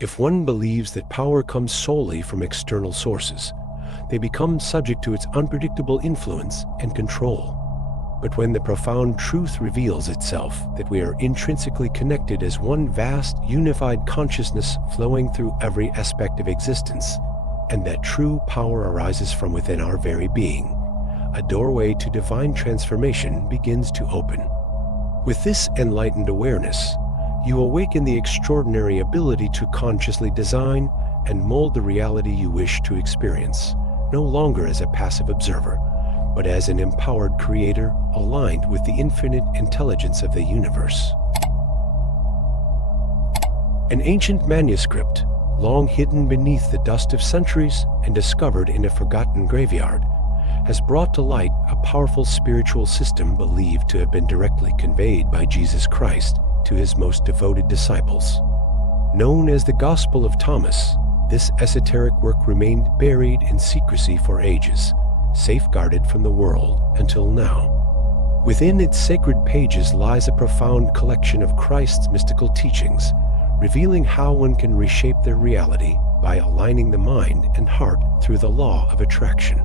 If one believes that power comes solely from external sources, they become subject to its unpredictable influence and control. But when the profound truth reveals itself that we are intrinsically connected as one vast, unified consciousness flowing through every aspect of existence, and that true power arises from within our very being, a doorway to divine transformation begins to open. With this enlightened awareness, you awaken the extraordinary ability to consciously design and mold the reality you wish to experience, no longer as a passive observer, but as an empowered creator aligned with the infinite intelligence of the universe. An ancient manuscript, long hidden beneath the dust of centuries and discovered in a forgotten graveyard, has brought to light a powerful spiritual system believed to have been directly conveyed by Jesus Christ to his most devoted disciples. Known as the Gospel of Thomas, this esoteric work remained buried in secrecy for ages, safeguarded from the world until now. Within its sacred pages lies a profound collection of Christ's mystical teachings, revealing how one can reshape their reality by aligning the mind and heart through the law of attraction.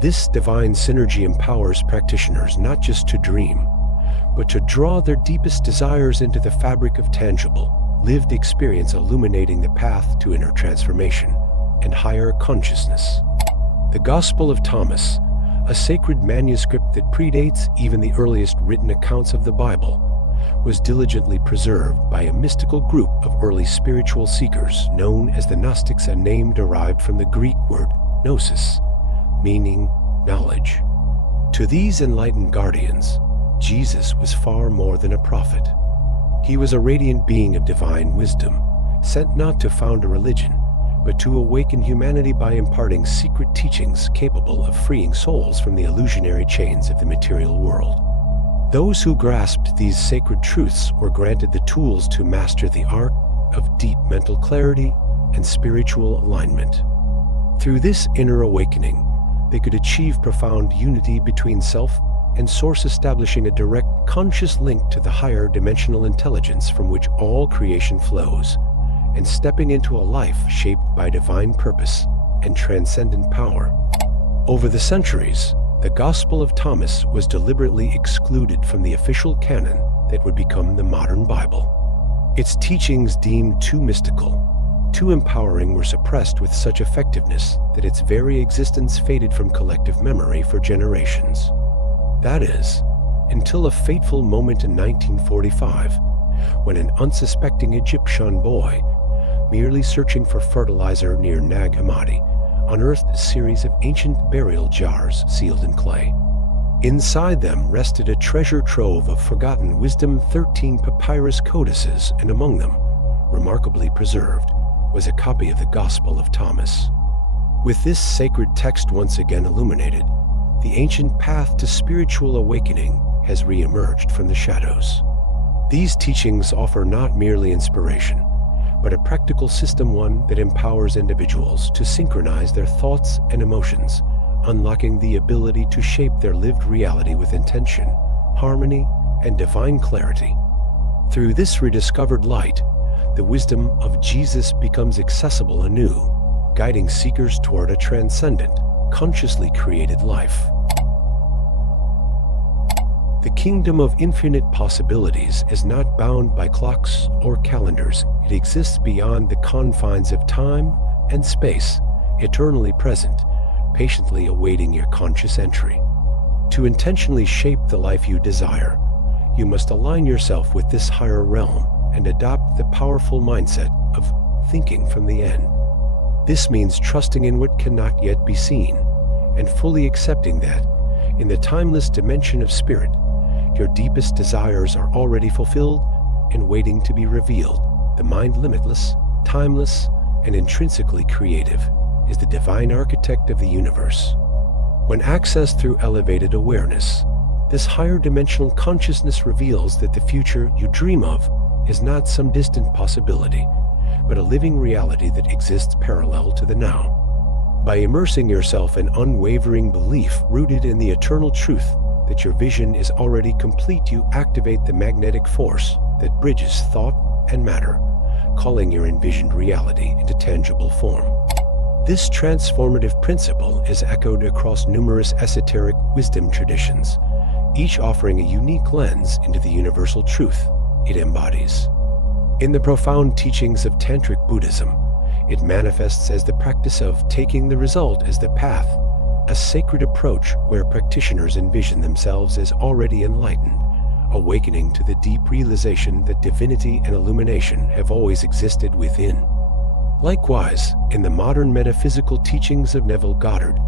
This divine synergy empowers practitioners not just to dream, but to draw their deepest desires into the fabric of tangible, lived experience, illuminating the path to inner transformation and higher consciousness. The Gospel of Thomas, a sacred manuscript that predates even the earliest written accounts of the Bible, was diligently preserved by a mystical group of early spiritual seekers known as the Gnostics, a name derived from the Greek word gnosis, meaning knowledge. To these enlightened guardians, Jesus was far more than a prophet. He was a radiant being of divine wisdom, sent not to found a religion, but to awaken humanity by imparting secret teachings capable of freeing souls from the illusionary chains of the material world. Those who grasped these sacred truths were granted the tools to master the art of deep mental clarity and spiritual alignment. Through this inner awakening, they could achieve profound unity between self and source, establishing a direct, conscious link to the higher dimensional intelligence from which all creation flows, and stepping into a life shaped by divine purpose and transcendent power. Over the centuries, the Gospel of Thomas was deliberately excluded from the official canon that would become the modern Bible. Its teachings, deemed too mystical, too empowering, were suppressed with such effectiveness that its very existence faded from collective memory for generations. That is, until a fateful moment in 1945, when an unsuspecting Egyptian boy, merely searching for fertilizer near Nag Hammadi, unearthed a series of ancient burial jars sealed in clay. Inside them rested a treasure trove of forgotten wisdom, 13 papyrus codices, and among them, remarkably preserved, was a copy of the Gospel of Thomas. With this sacred text once again illuminated, the ancient path to spiritual awakening has re-emerged from the shadows. These teachings offer not merely inspiration, but a practical system, one that empowers individuals to synchronize their thoughts and emotions, unlocking the ability to shape their lived reality with intention, harmony, and divine clarity. Through this rediscovered light, the wisdom of Jesus becomes accessible anew, guiding seekers toward a transcendent, consciously created life. The kingdom of infinite possibilities is not bound by clocks or calendars. It exists beyond the confines of time and space, eternally present, patiently awaiting your conscious entry. To intentionally shape the life you desire, you must align yourself with this higher realm and adopt the powerful mindset of thinking from the end. This means trusting in what cannot yet be seen, and fully accepting that, in the timeless dimension of spirit, your deepest desires are already fulfilled and waiting to be revealed. The mind, limitless, timeless, and intrinsically creative, is the divine architect of the universe. When accessed through elevated awareness, this higher dimensional consciousness reveals that the future you dream of is not some distant possibility, but a living reality that exists parallel to the now. By immersing yourself in unwavering belief rooted in the eternal truth that your vision is already complete, you activate the magnetic force that bridges thought and matter, calling your envisioned reality into tangible form. This transformative principle is echoed across numerous esoteric wisdom traditions, each offering a unique lens into the universal truth it embodies. In the profound teachings of Tantric Buddhism, it manifests as the practice of taking the result as the path, a sacred approach where practitioners envision themselves as already enlightened, awakening to the deep realization that divinity and illumination have always existed within. Likewise, in the modern metaphysical teachings of Neville Goddard,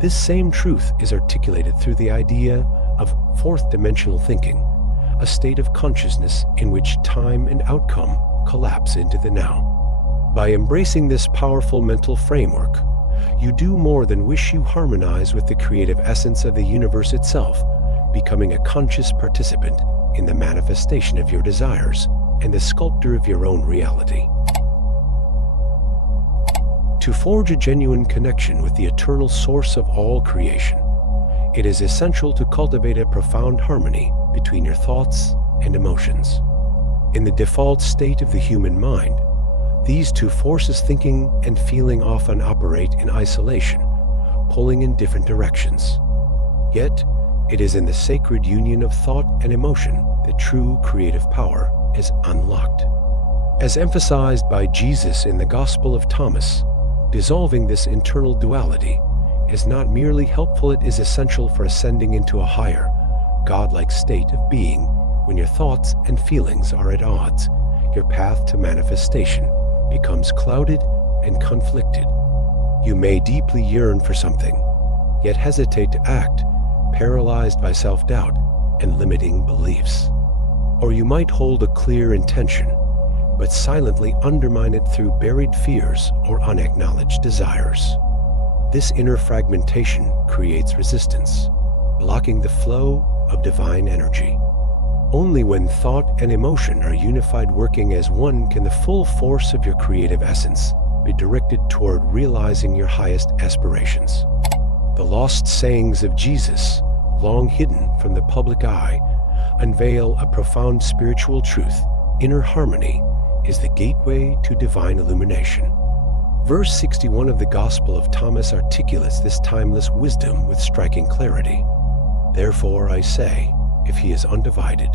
this same truth is articulated through the idea of fourth-dimensional thinking, a state of consciousness in which time and outcome collapse into the now. By embracing this powerful mental framework, you do more than wish. You harmonize with the creative essence of the universe itself, becoming a conscious participant in the manifestation of your desires and the sculptor of your own reality. To forge a genuine connection with the eternal source of all creation, it is essential to cultivate a profound harmony between your thoughts and emotions. In the default state of the human mind, these two forces, thinking and feeling, often operate in isolation, pulling in different directions. Yet, it is in the sacred union of thought and emotion that true creative power is unlocked. As emphasized by Jesus in the Gospel of Thomas, dissolving this internal duality is not merely helpful, it is essential for ascending into a higher, godlike state of being. When your thoughts and feelings are at odds, your path to manifestation becomes clouded and conflicted. You may deeply yearn for something, yet hesitate to act, paralyzed by self-doubt and limiting beliefs. Or you might hold a clear intention, but silently undermine it through buried fears or unacknowledged desires. This inner fragmentation creates resistance, blocking the flow of divine energy. Only when thought and emotion are unified, working as one, can the full force of your creative essence be directed toward realizing your highest aspirations. The lost sayings of Jesus, long hidden from the public eye, unveil a profound spiritual truth. Inner harmony is the gateway to divine illumination. Verse 61 of the Gospel of Thomas articulates this timeless wisdom with striking clarity. Therefore I say, if he is undivided,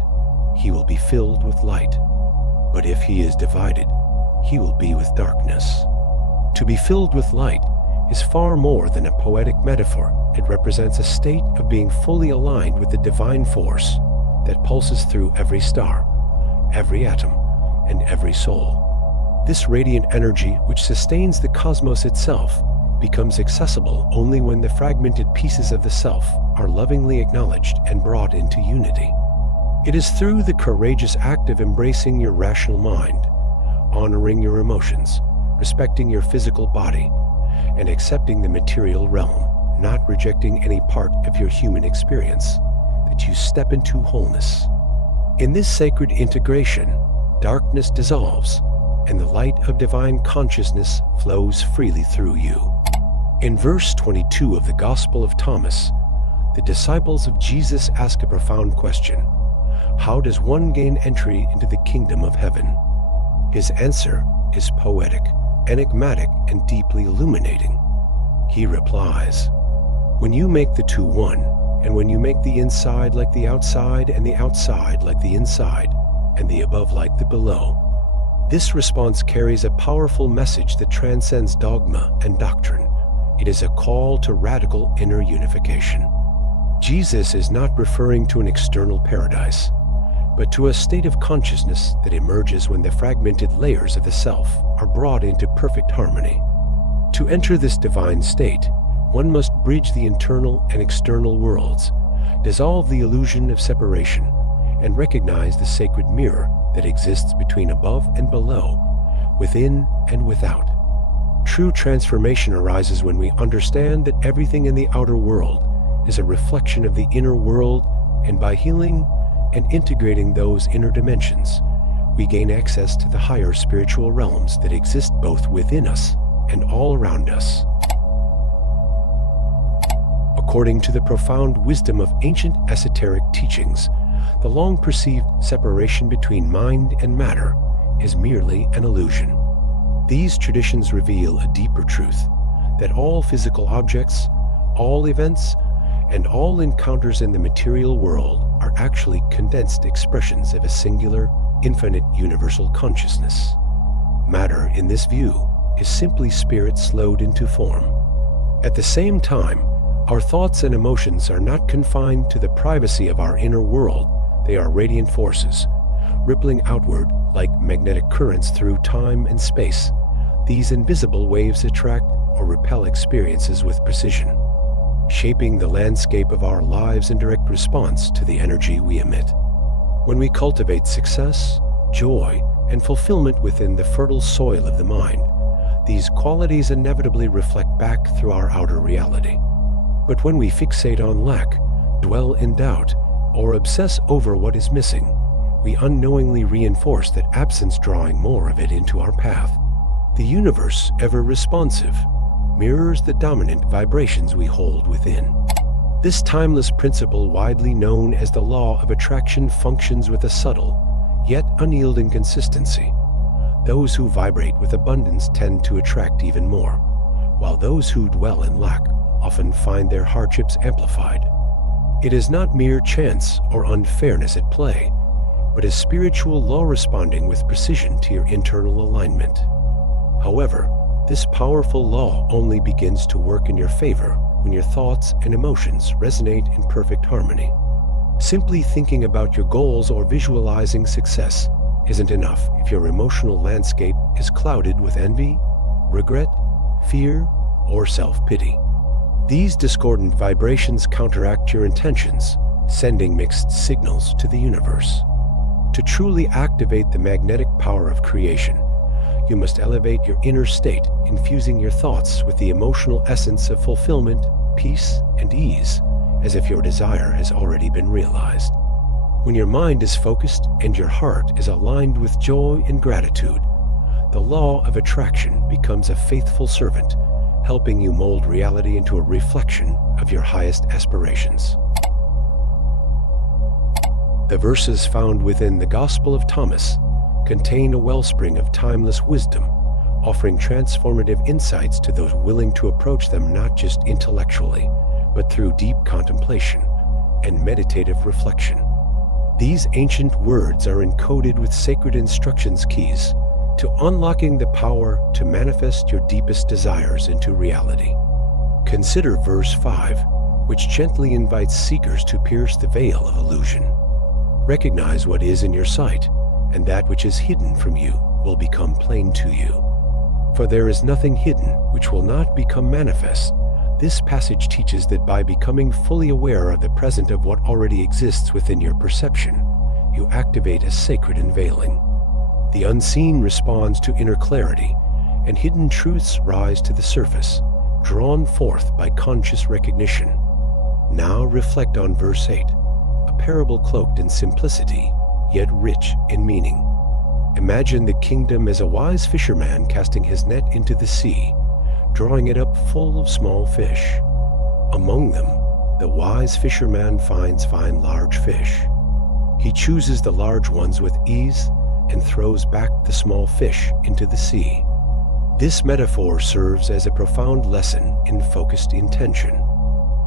he will be filled with light. But if he is divided, he will be with darkness. To be filled with light is far more than a poetic metaphor. It represents a state of being fully aligned with the divine force that pulses through every star, every atom, and every soul. This radiant energy, which sustains the cosmos itself, becomes accessible only when the fragmented pieces of the self are lovingly acknowledged and brought into unity. It is through the courageous act of embracing your rational mind, honoring your emotions, respecting your physical body, and accepting the material realm, not rejecting any part of your human experience, that you step into wholeness. In this sacred integration, darkness dissolves, and the light of divine consciousness flows freely through you. In verse 22 of the Gospel of Thomas, the disciples of Jesus ask a profound question. How does one gain entry into the kingdom of heaven? His answer is poetic, enigmatic, and deeply illuminating. He replies, when you make the two one, and when you make the inside like the outside, and the outside like the inside, and the above like the below. This response carries a powerful message that transcends dogma and doctrine. It is a call to radical inner unification. Jesus is not referring to an external paradise, but to a state of consciousness that emerges when the fragmented layers of the self are brought into perfect harmony. To enter this divine state, one must bridge the internal and external worlds, dissolve the illusion of separation, and recognize the sacred mirror that exists between above and below, within and without. True transformation arises when we understand that everything in the outer world is a reflection of the inner world, and by healing and integrating those inner dimensions, we gain access to the higher spiritual realms that exist both within us and all around us. According to the profound wisdom of ancient esoteric teachings, the long-perceived separation between mind and matter is merely an illusion. These traditions reveal a deeper truth, that all physical objects, all events, and all encounters in the material world are actually condensed expressions of a singular, infinite universal consciousness. Matter, in this view, is simply spirit slowed into form. At the same time, our thoughts and emotions are not confined to the privacy of our inner world. They are radiant forces, rippling outward like magnetic currents through time and space. These invisible waves attract or repel experiences with precision, shaping the landscape of our lives in direct response to the energy we emit. When we cultivate success, joy, and fulfillment within the fertile soil of the mind, these qualities inevitably reflect back through our outer reality. But when we fixate on lack, dwell in doubt, or obsess over what is missing, we unknowingly reinforce that absence, drawing more of it into our path. The universe, ever responsive, mirrors the dominant vibrations we hold within. This timeless principle, widely known as the law of attraction, functions with a subtle, yet unyielding consistency. Those who vibrate with abundance tend to attract even more, while those who dwell in lack often find their hardships amplified. It is not mere chance or unfairness at play, but a spiritual law responding with precision to your internal alignment. However, this powerful law only begins to work in your favor when your thoughts and emotions resonate in perfect harmony. Simply thinking about your goals or visualizing success isn't enough if your emotional landscape is clouded with envy, regret, fear, or self-pity. These discordant vibrations counteract your intentions, sending mixed signals to the universe. To truly activate the magnetic power of creation, you must elevate your inner state, infusing your thoughts with the emotional essence of fulfillment, peace, and ease, as if your desire has already been realized. When your mind is focused and your heart is aligned with joy and gratitude, the law of attraction becomes a faithful servant, helping you mold reality into a reflection of your highest aspirations. The verses found within the Gospel of Thomas contain a wellspring of timeless wisdom, offering transformative insights to those willing to approach them not just intellectually, but through deep contemplation and meditative reflection. These ancient words are encoded with sacred instructions keys to unlocking the power to manifest your deepest desires into reality. Consider verse 5, which gently invites seekers to pierce the veil of illusion. Recognize what is in your sight, and that which is hidden from you will become plain to you. For there is nothing hidden which will not become manifest. This passage teaches that by becoming fully aware of the present of what already exists within your perception, you activate a sacred unveiling. The unseen responds to inner clarity, and hidden truths rise to the surface, drawn forth by conscious recognition. Now reflect on verse 8, a parable cloaked in simplicity, yet rich in meaning. Imagine the kingdom as a wise fisherman casting his net into the sea, drawing it up full of small fish. Among them, the wise fisherman finds large fish. He chooses the large ones with ease and throws back the small fish into the sea. This metaphor serves as a profound lesson in focused intention.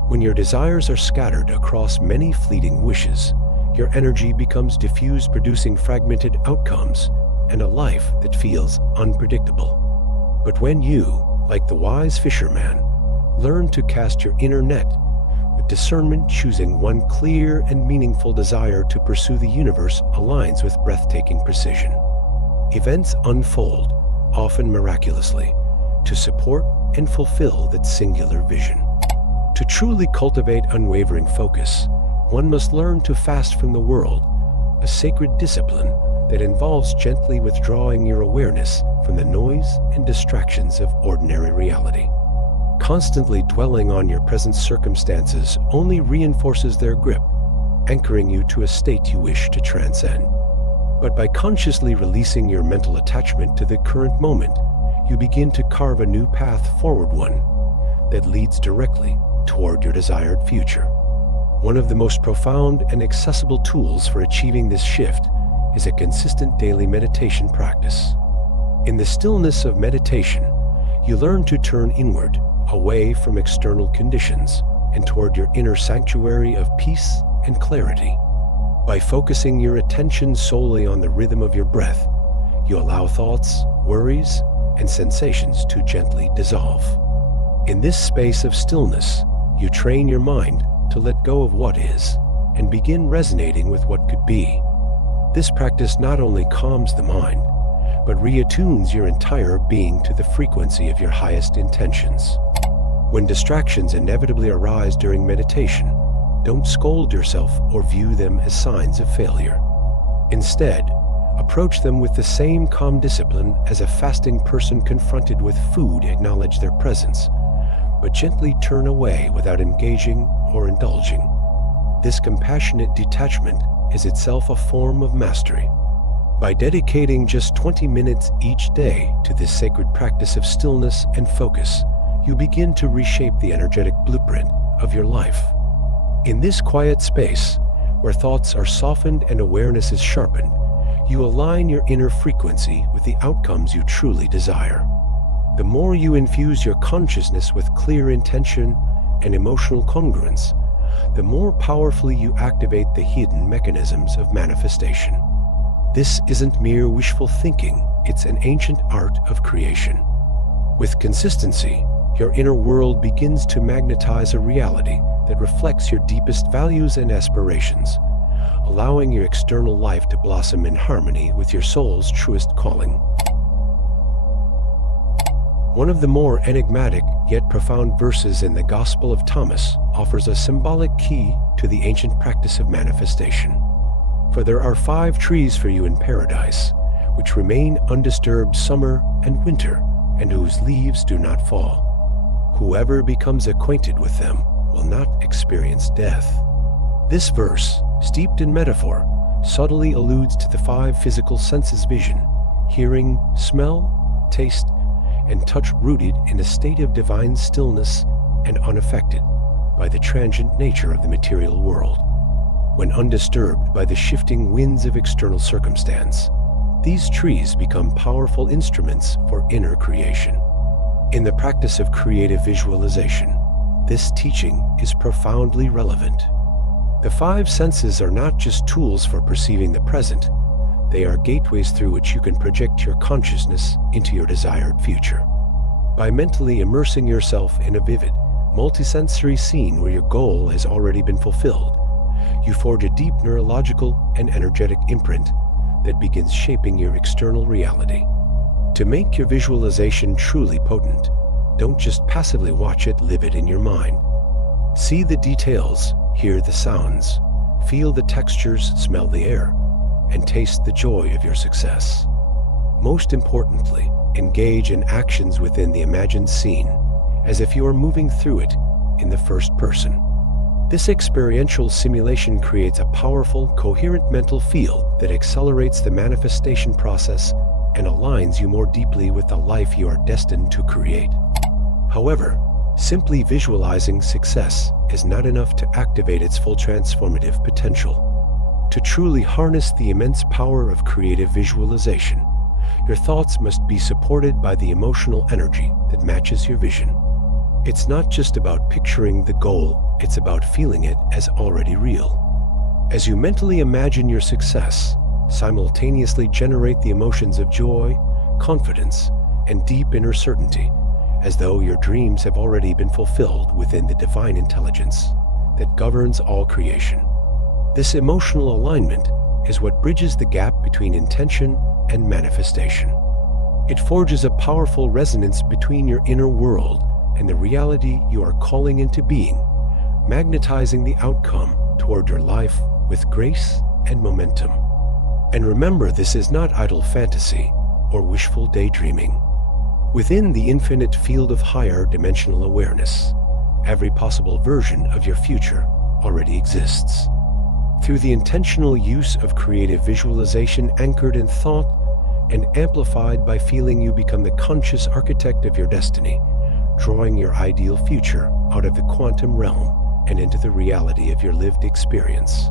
When your desires are scattered across many fleeting wishes, your energy becomes diffused, producing fragmented outcomes and a life that feels unpredictable. But when you, like the wise fisherman, learn to cast your inner net with discernment, choosing one clear and meaningful desire to pursue, the universe aligns with breathtaking precision. Events unfold, often miraculously, to support and fulfill that singular vision. To truly cultivate unwavering focus, one must learn to fast from the world, a sacred discipline that involves gently withdrawing your awareness from the noise and distractions of ordinary reality. Constantly dwelling on your present circumstances only reinforces their grip, anchoring you to a state you wish to transcend. But by consciously releasing your mental attachment to the current moment, you begin to carve a new path forward, one that leads directly toward your desired future. One of the most profound and accessible tools for achieving this shift is a consistent daily meditation practice. In the stillness of meditation, you learn to turn inward, away from external conditions, and toward your inner sanctuary of peace and clarity. By focusing your attention solely on the rhythm of your breath, you allow thoughts, worries, and sensations to gently dissolve. In this space of stillness, you train your mind to let go of what is and begin resonating with what could be. This practice not only calms the mind, but reattunes your entire being to the frequency of your highest intentions. When distractions inevitably arise during meditation, don't scold yourself or view them as signs of failure. Instead, approach them with the same calm discipline as a fasting person confronted with food acknowledge their presence, but gently turn away without engaging or indulging. This compassionate detachment is itself a form of mastery. By dedicating just 20 minutes each day to this sacred practice of stillness and focus, you begin to reshape the energetic blueprint of your life. In this quiet space, where thoughts are softened and awareness is sharpened, you align your inner frequency with the outcomes you truly desire. The more you infuse your consciousness with clear intention and emotional congruence, the more powerfully you activate the hidden mechanisms of manifestation. This isn't mere wishful thinking, it's an ancient art of creation. With consistency, your inner world begins to magnetize a reality that reflects your deepest values and aspirations, allowing your external life to blossom in harmony with your soul's truest calling. One of the more enigmatic yet profound verses in the Gospel of Thomas offers a symbolic key to the ancient practice of manifestation. For there are 5 trees for you in paradise, which remain undisturbed summer and winter, and whose leaves do not fall. Whoever becomes acquainted with them will not experience death. This verse, steeped in metaphor, subtly alludes to the 5 physical senses: vision, hearing, smell, taste, and touch, rooted in a state of divine stillness and unaffected by the transient nature of the material world. When undisturbed by the shifting winds of external circumstance, these trees become powerful instruments for inner creation. In the practice of creative visualization, this teaching is profoundly relevant. The 5 senses are not just tools for perceiving the present, they are gateways through which you can project your consciousness into your desired future. By mentally immersing yourself in a vivid, multisensory scene where your goal has already been fulfilled, you forge a deep neurological and energetic imprint that begins shaping your external reality. To make your visualization truly potent, don't just passively watch it, live it in your mind. See the details, hear the sounds, feel the textures, smell the air, and taste the joy of your success. Most importantly, engage in actions within the imagined scene, as if you are moving through it in the first person. This experiential simulation creates a powerful, coherent mental field that accelerates the manifestation process and aligns you more deeply with the life you are destined to create. However, simply visualizing success is not enough to activate its full transformative potential. To truly harness the immense power of creative visualization, your thoughts must be supported by the emotional energy that matches your vision. It's not just about picturing the goal, it's about feeling it as already real. As you mentally imagine your success, simultaneously generate the emotions of joy, confidence, and deep inner certainty, as though your dreams have already been fulfilled within the divine intelligence that governs all creation. This emotional alignment is what bridges the gap between intention and manifestation. It forges a powerful resonance between your inner world and the reality you are calling into being, magnetizing the outcome toward your life with grace and momentum. And remember, this is not idle fantasy or wishful daydreaming. Within the infinite field of higher dimensional awareness, every possible version of your future already exists. Through the intentional use of creative visualization anchored in thought and amplified by feeling, you become the conscious architect of your destiny, drawing your ideal future out of the quantum realm and into the reality of your lived experience.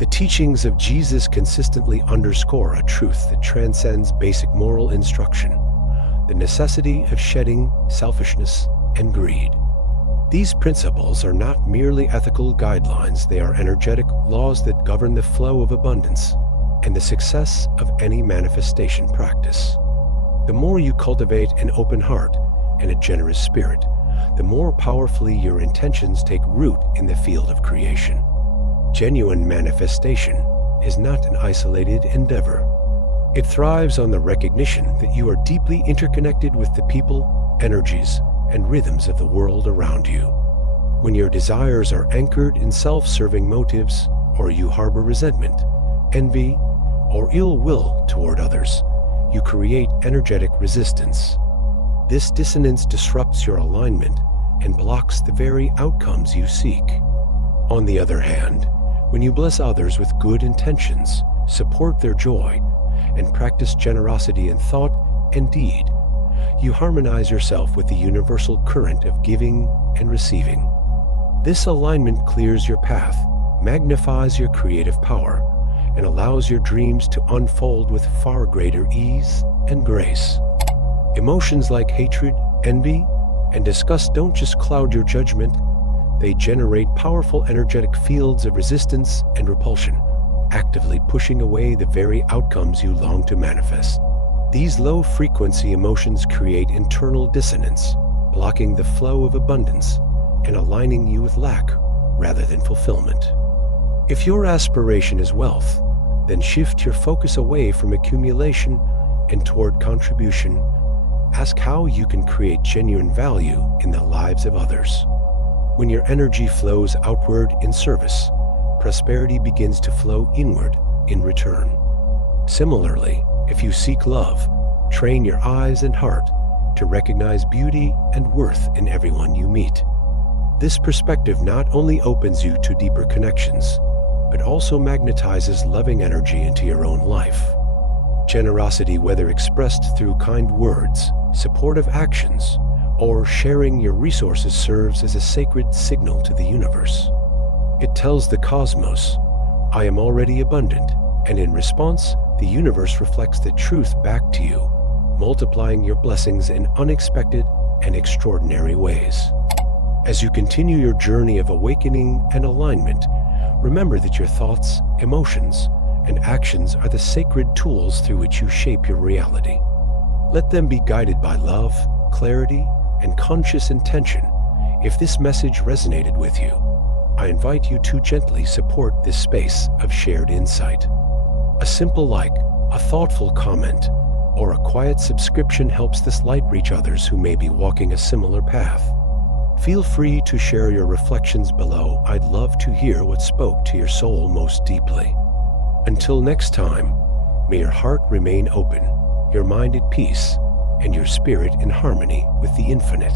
The teachings of Jesus consistently underscore a truth that transcends basic moral instruction: the necessity of shedding selfishness and greed. These principles are not merely ethical guidelines, they are energetic laws that govern the flow of abundance and the success of any manifestation practice. The more you cultivate an open heart and a generous spirit, the more powerfully your intentions take root in the field of creation. Genuine manifestation is not an isolated endeavor. It thrives on the recognition that you are deeply interconnected with the people, energies, and rhythms of the world around you. When your desires are anchored in self-serving motives, or you harbor resentment, envy, or ill will toward others, you create energetic resistance. This dissonance disrupts your alignment and blocks the very outcomes you seek. On the other hand, when you bless others with good intentions, support their joy, and practice generosity in thought and deed, you harmonize yourself with the universal current of giving and receiving. This alignment clears your path, magnifies your creative power, and allows your dreams to unfold with far greater ease and grace. Emotions like hatred, envy, and disgust don't just cloud your judgment, they generate powerful energetic fields of resistance and repulsion, actively pushing away the very outcomes you long to manifest. These low-frequency emotions create internal dissonance, blocking the flow of abundance and aligning you with lack rather than fulfillment. If your aspiration is wealth, then shift your focus away from accumulation and toward contribution. Ask how you can create genuine value in the lives of others. When your energy flows outward in service, prosperity begins to flow inward in return. Similarly, if you seek love, train your eyes and heart to recognize beauty and worth in everyone you meet. This perspective not only opens you to deeper connections, but also magnetizes loving energy into your own life. Generosity, whether expressed through kind words, supportive actions, or sharing your resources, serves as a sacred signal to the universe. It tells the cosmos, "I am already abundant," and in response, the universe reflects the truth back to you, multiplying your blessings in unexpected and extraordinary ways. As you continue your journey of awakening and alignment, remember that your thoughts, emotions, and actions are the sacred tools through which you shape your reality. Let them be guided by love, clarity, and conscious intention. If this message resonated with you, I invite you to gently support this space of shared insight. A simple like, a thoughtful comment, or a quiet subscription helps this light reach others who may be walking a similar path. Feel free to share your reflections below. I'd love to hear what spoke to your soul most deeply. Until next time, may your heart remain open, your mind at peace, and your spirit in harmony with the infinite.